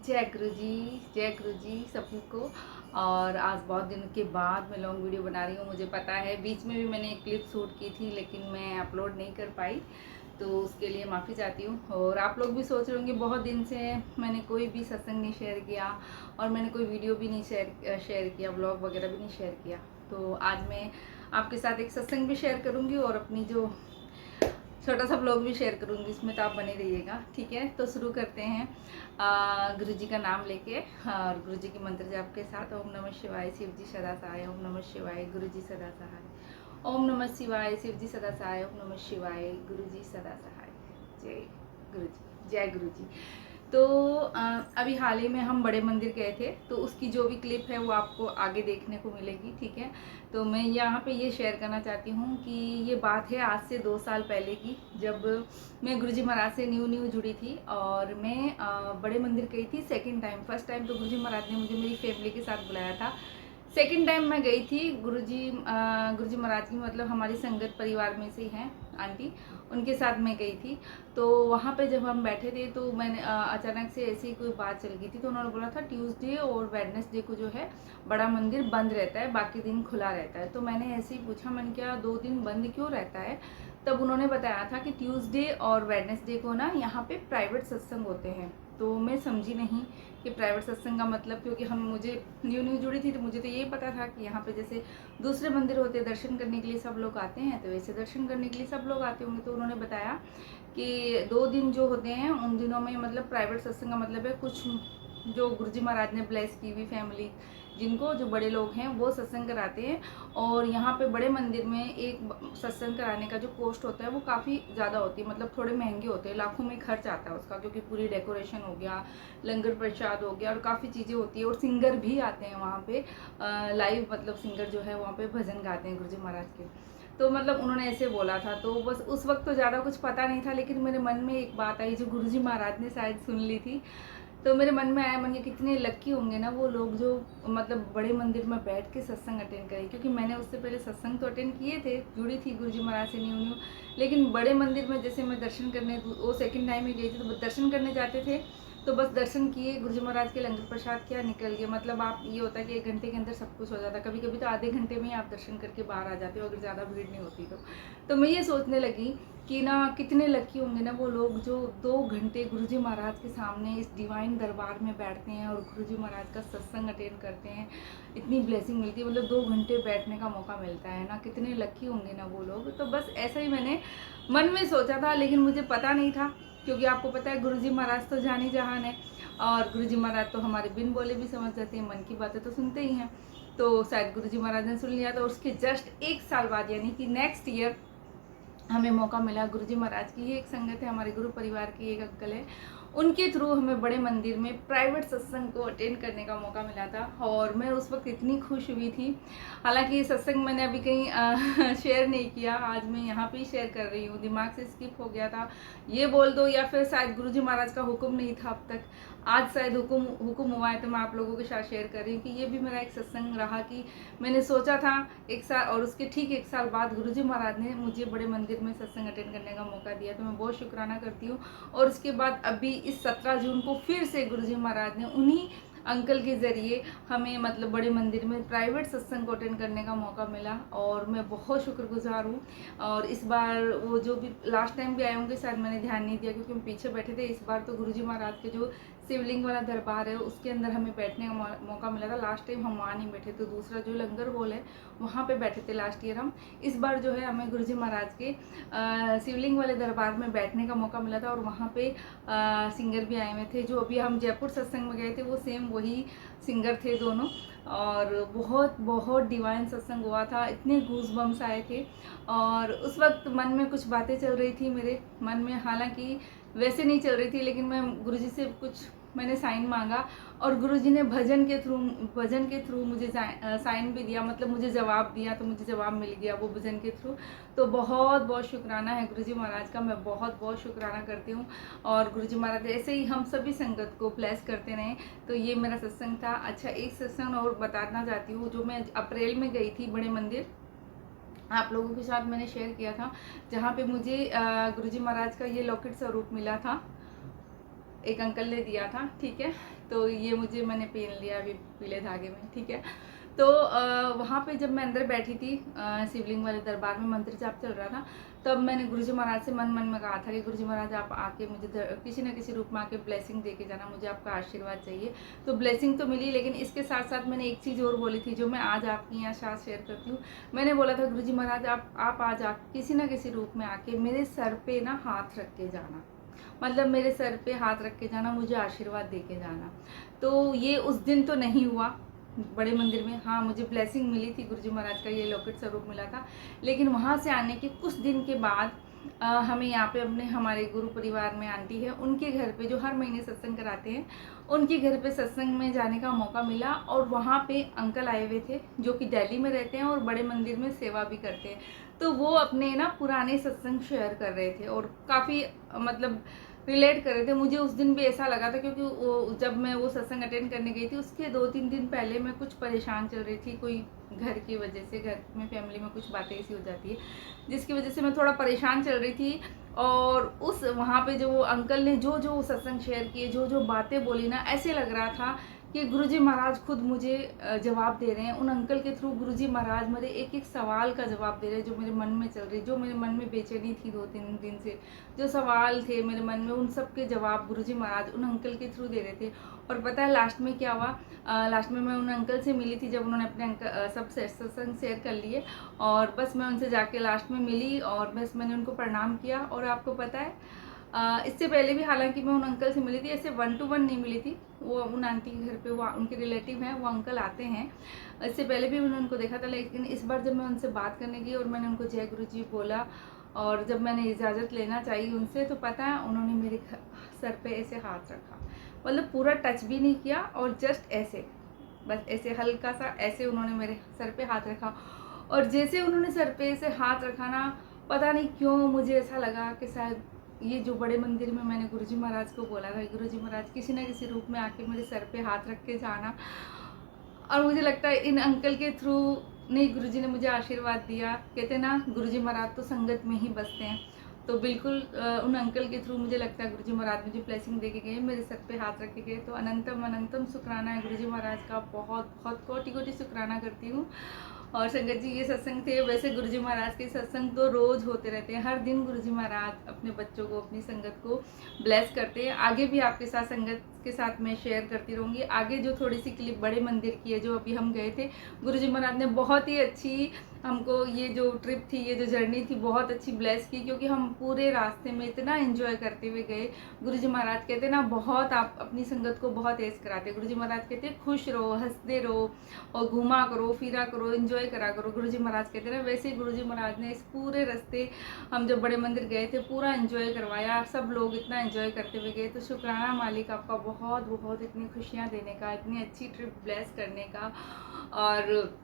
जय गुरु जी सभी को। और आज बहुत दिनों के बाद मैं लॉन्ग वीडियो बना रही हूँ। मुझे पता है बीच में भी मैंने एक क्लिप शूट की थी, लेकिन मैं अपलोड नहीं कर पाई, तो उसके लिए माफ़ी चाहती हूँ। और आप लोग भी सोच रहे होंगे बहुत दिन से मैंने कोई भी सत्संग नहीं शेयर किया और मैंने कोई वीडियो भी नहीं शेयर किया, व्लॉग वगैरह भी नहीं शेयर किया। तो आज मैं आपके साथ एक सत्संग भी शेयर करूँगी और अपनी जो छोटा सा ब्लॉग भी शेयर करूँगी, इसमें तो आप बने रहिएगा। ठीक है, तो शुरू करते हैं गुरु जी का नाम लेके और गुरु जी की मंत्र जाप के साथ। ओम नमः शिवाय, शिव जी सदा सहाय। ओम नमः शिवाय, गुरु जी सदा सहाय। ओम नमः शिवाय, शिव जी सदा सहाय। ओम नमः शिवाय, गुरु जी सदा सहाय। जय गुरु जी, जय गुरु जी। तो अभी हाल ही में हम बड़े मंदिर गए थे, तो उसकी जो भी क्लिप है वो आपको आगे देखने को मिलेगी। ठीक है, तो मैं यहाँ पे ये शेयर करना चाहती हूँ कि ये बात है आज से 2 साल पहले की, जब मैं गुरुजी महाराज से न्यू जुड़ी थी और मैं बड़े मंदिर गई थी सेकंड टाइम। फर्स्ट टाइम तो गुरुजी महाराज ने मुझे मेरी फैमिली के साथ बुलाया था। सेकंड टाइम मैं गई थी गुरुजी महाराज की, मतलब हमारी संगत परिवार में से ही हैं आंटी, उनके साथ मैं गई थी। तो वहाँ पे जब हम बैठे थे तो मैंने अचानक से ऐसी कोई बात चल गई थी, तो उन्होंने बोला था ट्यूसडे और वेडनेसडे को जो है बड़ा मंदिर बंद रहता है, बाकी दिन खुला रहता है। तो मैंने ऐसे ही पूछा, मैंने क्या 2 दिन बंद क्यों रहता है? तब उन्होंने बताया था कि ट्यूसडे और वेडनेसडे को ना यहाँ पे प्राइवेट सत्संग होते हैं। तो मैं समझी नहीं कि प्राइवेट सत्संग का मतलब, क्योंकि मुझे न्यू जुड़ी थी तो मुझे तो यही पता था कि यहाँ पे जैसे दूसरे मंदिर होते हैं दर्शन करने के लिए सब लोग आते हैं, तो वैसे दर्शन करने के लिए सब लोग आते होंगे। तो उन्होंने बताया कि 2 दिन जो होते हैं उन दिनों में मतलब प्राइवेट सत्संग का मतलब है कुछ जो गुरुजी महाराज ने ब्लेस की हुई फैमिली, जिनको जो बड़े लोग हैं वो सत्संग कराते हैं। और यहाँ पे बड़े मंदिर में एक सत्संग कराने का जो कॉस्ट होता है वो काफ़ी ज़्यादा होती है, मतलब थोड़े महंगे होते हैं, लाखों में खर्च आता है उसका, क्योंकि पूरी डेकोरेशन हो गया, लंगर प्रसाद हो गया और काफ़ी चीज़ें होती है। और सिंगर भी आते हैं वहाँ पे लाइव, मतलब सिंगर जो है वहाँ पे भजन गाते हैं गुरुजी महाराज के। तो मतलब उन्होंने ऐसे बोला था, तो बस उस वक्त तो ज़्यादा कुछ पता नहीं था, लेकिन मेरे मन में एक बात आई जो गुरुजी महाराज ने शायद सुन ली थी। तो मेरे मन में आया, मन के कितने लक्की होंगे ना वो लोग जो मतलब बड़े मंदिर में बैठ के सत्संग अटेंड करें, क्योंकि मैंने उससे पहले सत्संग तो अटेंड किए थे, जुड़ी थी गुरुजी महाराज से न्यू, लेकिन बड़े मंदिर में जैसे मैं दर्शन करने, वो सेकंड टाइम ही गई थी, तो दर्शन करने जाते थे तो बस दर्शन किए, गुरुजी महाराज के लंगर प्रसाद किया, निकल गए। मतलब आप ये होता है कि 1 घंटे के अंदर सब कुछ हो जाता है, कभी कभी तो आधे घंटे में ही आप दर्शन करके बाहर आ जाते हो, अगर ज़्यादा भीड़ नहीं होती तो मैं ये सोचने लगी कि ना कितने लकी होंगे ना वो लोग जो 2 घंटे गुरुजी महाराज के सामने इस डिवाइन दरबार में बैठते हैं और गुरुजी महाराज का सत्संग अटेंड करते हैं। इतनी ब्लेसिंग मिलती है, मतलब 2 घंटे बैठने का मौका मिलता है ना, कितने लकी होंगे ना वो लोग। तो बस ऐसा ही मैंने मन में सोचा था, लेकिन मुझे पता नहीं था, क्योंकि आपको पता है गुरुजी महाराज तो जान ही जहान है और गुरुजी महाराज तो हमारे बिन बोले भी समझ जाते हैं, मन की बातें तो सुनते ही हैं। तो शायद गुरुजी महाराज ने सुन लिया, तो उसके जस्ट 1 साल बाद यानी कि नेक्स्ट ईयर हमें मौका मिला। गुरुजी महाराज की ही एक संगत है, हमारे गुरु परिवार की एक अंकल है, उनके थ्रू हमें बड़े मंदिर में प्राइवेट सत्संग को अटेंड करने का मौका मिला था। और मैं उस वक्त इतनी खुश हुई थी। हालांकि ये सत्संग मैंने अभी कहीं शेयर नहीं किया, आज मैं यहाँ पे ही शेयर कर रही हूँ, दिमाग से स्किप हो गया था ये बोल दो, या फिर शायद गुरुजी महाराज का हुक्म नहीं था अब तक, आज शायद हुक्म हुआ है, तो मैं आप लोगों के साथ शेयर कर रही हूँ कि ये भी मेरा एक सत्संग रहा कि मैंने सोचा था 1 साल, और उसके ठीक 1 साल बाद गुरुजी महाराज ने मुझे बड़े मंदिर में सत्संग अटेंड करने का मौका दिया, तो मैं बहुत शुक्राना करती हूँ। और उसके बाद अभी इस 17 जून को फिर से गुरुजी महाराज ने उन्हीं अंकल के ज़रिए हमें मतलब बड़े मंदिर में प्राइवेट सत्संग को अटेंड करने का मौका मिला, और मैं बहुत शुक्रगुजार हूँ। और इस बार वो जो भी लास्ट टाइम भी आए होंगे शायद मैंने ध्यान नहीं दिया, क्योंकि हम पीछे बैठे थे। इस बार तो गुरुजी महाराज के जो शिवलिंग वाला दरबार है उसके अंदर हमें बैठने का मौका मिला था। लास्ट टाइम हम वहाँ नहीं बैठे, तो दूसरा जो लंगर हॉल है वहाँ पे बैठे थे लास्ट ईयर हम। इस बार जो है हमें गुरुजी महाराज के शिवलिंग वाले दरबार में बैठने का मौका मिला था, और वहाँ पे सिंगर भी आए हुए थे। जो अभी हम जयपुर सत्संग में गए थे वो सेम वही सिंगर थे दोनों, और बहुत बहुत डिवाइन सत्संग हुआ था, इतने गूज बम्स आए थे। और उस वक्त मन में कुछ बातें चल रही थी मेरे मन में, हालांकि वैसे नहीं चल रही थी, लेकिन मैं गुरुजी से कुछ मैंने साइन मांगा, और गुरुजी ने भजन के थ्रू मुझे साइन भी दिया, मतलब मुझे जवाब दिया, तो मुझे जवाब मिल गया वो भजन के थ्रू। तो बहुत बहुत शुक्राना है गुरुजी महाराज का, मैं बहुत बहुत शुक्राना करती हूँ। और गुरुजी महाराज ऐसे ही हम सभी संगत को ब्लेस करते रहें। तो ये मेरा सत्संग था। अच्छा, एक सत्संग और बताना चाहती हूँ, जो मैं अप्रैल में गई थी बड़े मंदिर, आप लोगों के साथ मैंने शेयर किया था, जहाँ पे मुझे गुरुजी महाराज का ये लॉकेट स्वरूप मिला था। एक अंकल ने दिया था, ठीक है। तो ये मुझे मैंने पहन लिया अभी पीले धागे में, ठीक है। तो वहाँ पे जब मैं अंदर बैठी थी शिवलिंग वाले दरबार में मंत्र जाप चल रहा था, तब मैंने गुरुजी महाराज से मन मन में कहा था कि गुरुजी महाराज आप आके मुझे किसी न किसी रूप में आके ब्लेसिंग दे के जाना, मुझे आपका आशीर्वाद चाहिए। तो ब्लेसिंग तो मिली, लेकिन इसके साथ साथ मैंने एक चीज़ और बोली थी जो मैं आज आपके यहाँ साथ शेयर करती हूँ। मैंने बोला था गुरुजी महाराज आप आज आप किसी न किसी रूप में आके मेरे सर पे ना हाथ रख के जाना, मतलब मेरे सर पे हाथ रख के जाना, मुझे आशीर्वाद दे के जाना। तो ये उस दिन तो नहीं हुआ बड़े मंदिर में, हाँ मुझे ब्लेसिंग मिली थी, गुरुजी महाराज का ये लॉकेट स्वरूप मिला था। लेकिन वहाँ से आने के कुछ दिन के बाद हमें यहाँ पे अपने हमारे गुरु परिवार में आंटी है, उनके घर पे जो हर महीने सत्संग कराते हैं, उनके घर पे सत्संग में जाने का मौका मिला। और वहाँ पे अंकल आए हुए थे जो कि दिल्ली में रहते हैं और बड़े मंदिर में सेवा भी करते हैं। तो वो अपने ना पुराने सत्संग शेयर कर रहे थे और काफ़ी मतलब रिलेट कर रहे थे। मुझे उस दिन भी ऐसा लगा था क्योंकि वो जब मैं वो सत्संग अटेंड करने गई थी उसके 2-3 दिन पहले मैं कुछ परेशान चल रही थी, कोई घर की वजह से, घर में फैमिली में कुछ बातें ऐसी हो जाती है जिसकी वजह से मैं थोड़ा परेशान चल रही थी। और उस वहाँ पे जो वो अंकल ने जो जो सत्संग शेयर किए, जो जो बातें बोली ना, ऐसे लग रहा था कि गुरुजी महाराज खुद मुझे जवाब दे रहे हैं। उन अंकल के थ्रू गुरुजी महाराज मेरे एक एक सवाल का जवाब दे रहे हैं जो मेरे मन में चल रही, जो मेरे मन में बेचैनी थी 2-3 दिन से, जो सवाल थे मेरे मन में, उन सब के जवाब गुरुजी महाराज उन अंकल के थ्रू दे रहे थे। और पता है लास्ट में क्या हुआ? लास्ट में मैं उन अंकल से मिली थी जब उन्होंने अपने सब सत्संग शेयर कर लिए, और बस मैं उनसे जाके लास्ट में मिली और बस मैंने उनको प्रणाम किया। और आपको पता है इससे पहले भी हालांकि मैं उन अंकल से मिली थी, ऐसे 1 to 1 नहीं मिली थी, वो उन आंटी के घर पे वो उनके रिलेटिव हैं, वो अंकल आते हैं। इससे पहले भी मैंने उनको देखा था, लेकिन इस बार जब मैं उनसे बात करने गई और मैंने उनको जय गुरु जी बोला और जब मैंने इजाज़त लेना चाहिए उनसे, तो पता है उन्होंने मेरे सर पे ऐसे हाथ रखा, मतलब पूरा टच भी नहीं किया और जस्ट ऐसे, बस ऐसे हल्का सा ऐसे उन्होंने मेरे सर पे हाथ रखा। और जैसे उन्होंने सर पे ऐसे हाथ रखा ना, पता नहीं क्यों मुझे ऐसा लगा कि शायद ये जो बड़े मंदिर में मैंने गुरुजी महाराज को बोला था, गुरुजी महाराज किसी न किसी रूप में आके मेरे सर पे हाथ रख के जाना। और मुझे लगता है इन अंकल के थ्रू नहीं गुरुजी ने मुझे आशीर्वाद दिया। कहते ना गुरुजी महाराज तो संगत में ही बसते हैं, तो बिल्कुल उन अंकल के थ्रू मुझे लगता है गुरुजी महाराज मुझे ब्लेसिंग दे के गए, मेरे सर पे हाथ रख के गए। तो अनंतम अनंतम शुक्राना है गुरुजी महाराज का, बहुत बहुत कोटि कोटि शुक्राना करती हूँ। और संगत जी ये सत्संग थे, वैसे गुरुजी महाराज के सत्संग तो रोज़ होते रहते हैं, हर दिन गुरुजी महाराज अपने बच्चों को, अपनी संगत को ब्लेस करते हैं। आगे भी आपके साथ संगत के साथ मैं शेयर करती रहूँगी। आगे जो थोड़ी सी क्लिप बड़े मंदिर की है जो अभी हम गए थे, गुरुजी महाराज ने बहुत ही अच्छी हमको ये जो ट्रिप थी, ये जो जर्नी थी, बहुत अच्छी ब्लेस की, क्योंकि हम पूरे रास्ते में इतना एंजॉय करते हुए गए। गुरुजी महाराज कहते ना बहुत आप अपनी संगत को बहुत ऐश कराते। गुरुजी महाराज कहते खुश रहो, हंसते रहो और घूमा करो, फिरा करो, एंजॉय करा करो। गुरुजी महाराज कहते ना, वैसे ही गुरुजी महाराज ने इस पूरे रास्ते हम जब बड़े मंदिर गए थे पूरा एंजॉय करवाया, सब लोग इतना एंजॉय करते हुए गए। तो शुक्राना मालिक आपका बहुत बहुत, इतनी खुशियाँ देने का, इतनी अच्छी ट्रिप ब्लेस करने का। और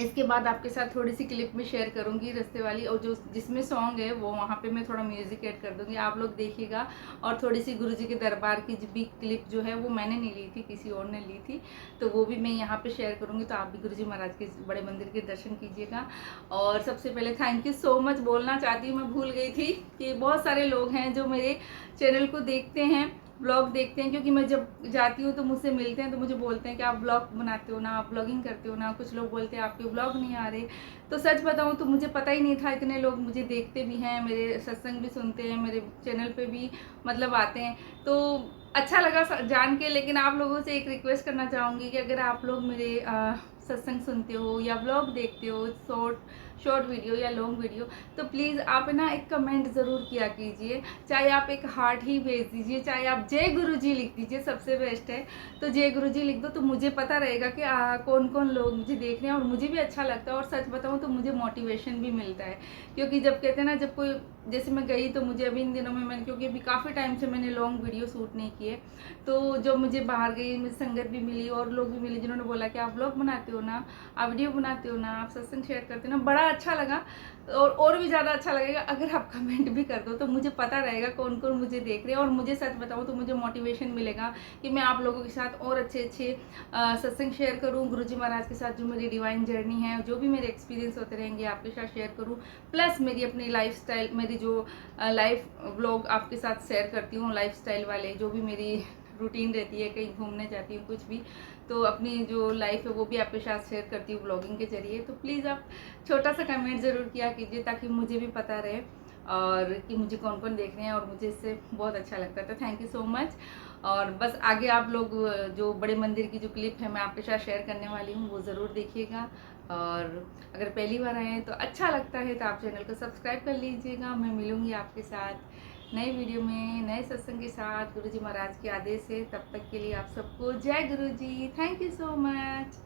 इसके बाद आपके साथ थोड़ी सी क्लिप में शेयर करूंगी रास्ते वाली, और जो जिसमें सॉन्ग है वो वहाँ पे मैं थोड़ा म्यूजिक ऐड कर दूंगी, आप लोग देखिएगा। और थोड़ी सी गुरुजी के दरबार की भी क्लिप जो है वो मैंने नहीं ली थी, किसी और ने ली थी, तो वो भी मैं यहाँ पे शेयर करूंगी। तो आप भी गुरुजी महाराज के बड़े मंदिर के दर्शन कीजिएगा। और सबसे पहले थैंक यू सो मच बोलना चाहती हूँ, मैं भूल गई थी कि बहुत सारे लोग हैं जो मेरे चैनल को देखते हैं, ब्लॉग देखते हैं, क्योंकि मैं जब जाती हूँ तो मुझसे मिलते हैं तो मुझे बोलते हैं कि आप ब्लॉग बनाते हो ना, आप ब्लॉगिंग करते हो ना। कुछ लोग बोलते हैं आपके ब्लॉग नहीं आ रहे। तो सच बताऊँ तो मुझे पता ही नहीं था इतने लोग मुझे देखते भी हैं, मेरे सत्संग भी सुनते हैं, मेरे चैनल पे भी मतलब आते हैं। तो अच्छा लगा जान के। लेकिन आप लोगों से एक रिक्वेस्ट करना चाहूँगी कि अगर आप लोग मेरे सत्संग सुनते हो या ब्लॉग देखते हो, शॉर्ट वीडियो या लॉन्ग वीडियो, तो प्लीज़ आप ना एक कमेंट ज़रूर किया कीजिए, चाहे आप एक हार्ट ही भेज दीजिए, चाहे आप जय गुरुजी लिख दीजिए, सबसे बेस्ट है। तो जय गुरुजी लिख दो तो मुझे पता रहेगा कि कौन कौन लोग मुझे देख रहे हैं, और मुझे भी अच्छा लगता है। और सच बताऊँ तो मुझे मोटिवेशन भी मिलता है, क्योंकि जब कहते हैं ना, जब कोई, जैसे मैं गई तो मुझे अभी इन दिनों में मैंने, क्योंकि अभी काफ़ी टाइम से मैंने लॉन्ग वीडियो शूट नहीं किए, तो जब मुझे बाहर गई मुझे संगत भी मिली और लोग भी मिले जिन्होंने बोला कि आप ब्लॉग बनाते हो ना, आप वीडियो बनाते हो ना, आप सत्संग शेयर करते हो ना, बड़ा अच्छा लगा। और भी ज़्यादा अच्छा लगेगा अगर आप कमेंट भी कर दो, तो मुझे पता रहेगा कौन कौन मुझे देख रहे हैं। और मुझे सच बताऊँ तो मुझे मोटिवेशन मिलेगा कि मैं आप लोगों के साथ और अच्छे अच्छे सत्संग शेयर करूँ, गुरुजी महाराज के साथ जो मेरी डिवाइन जर्नी है, जो भी मेरे एक्सपीरियंस होते रहेंगे आपके साथ शेयर करूँ। प्लस मेरी अपनी लाइफस्टाइल, मेरी जो लाइफ व्लॉग आपके साथ शेयर करती हूँ, लाइफस्टाइल वाले जो भी मेरी रूटीन रहती है, कहीं घूमने जाती हूँ, कुछ भी, तो अपनी जो लाइफ है वो भी आपके साथ शेयर करती हूँ ब्लॉगिंग के जरिए। तो प्लीज़ आप छोटा सा कमेंट ज़रूर किया कीजिए ताकि मुझे भी पता रहे और कि मुझे कौन कौन देख रहे हैं, और मुझे इससे बहुत अच्छा लगता है। तो थैंक यू सो मच। और बस आगे आप लोग जो बड़े मंदिर की जो क्लिप है मैं आपके साथ शेयर करने वाली हूँ, वो ज़रूर देखिएगा। और अगर पहली बार आए हैं तो अच्छा लगता है तो आप चैनल को सब्सक्राइब कर लीजिएगा। मैं मिलूँगी आपके साथ नए वीडियो में, नए सत्संग के साथ, गुरुजी महाराज के आदेश से। तब तक के लिए आप सबको जय गुरुजी। Thank you so much.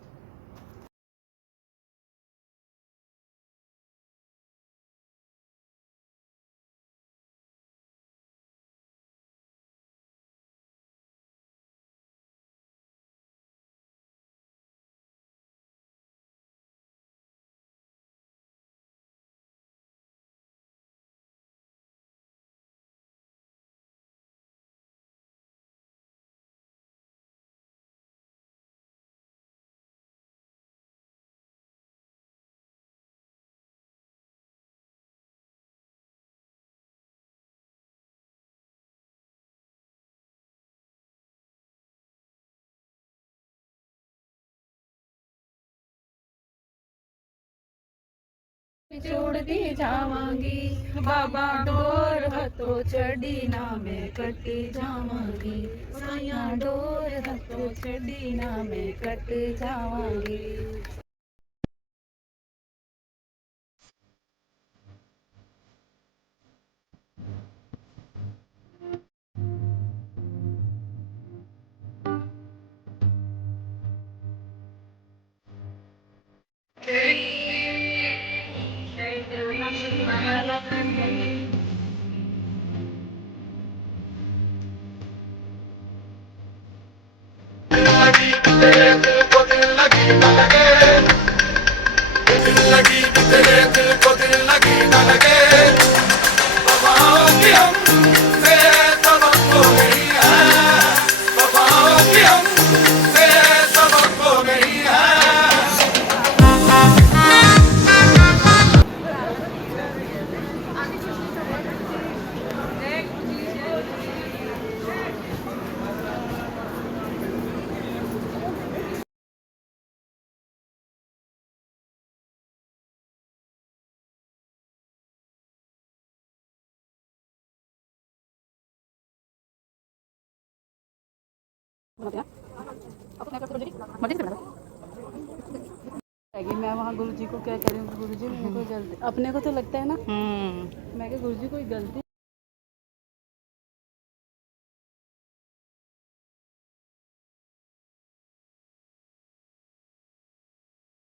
छोड़ती जावांगी बाबा डोर हथों चढ़ी ना मैं कटी जावांगी साया डोर हथों चढ़ी ना मैं कट जावांगी। मैं वहाँ गुरुजी को क्या करूँ, गुरुजी मेरे को जल्दी अपने को तो लगता है ना, मैं गुरुजी कोई गलती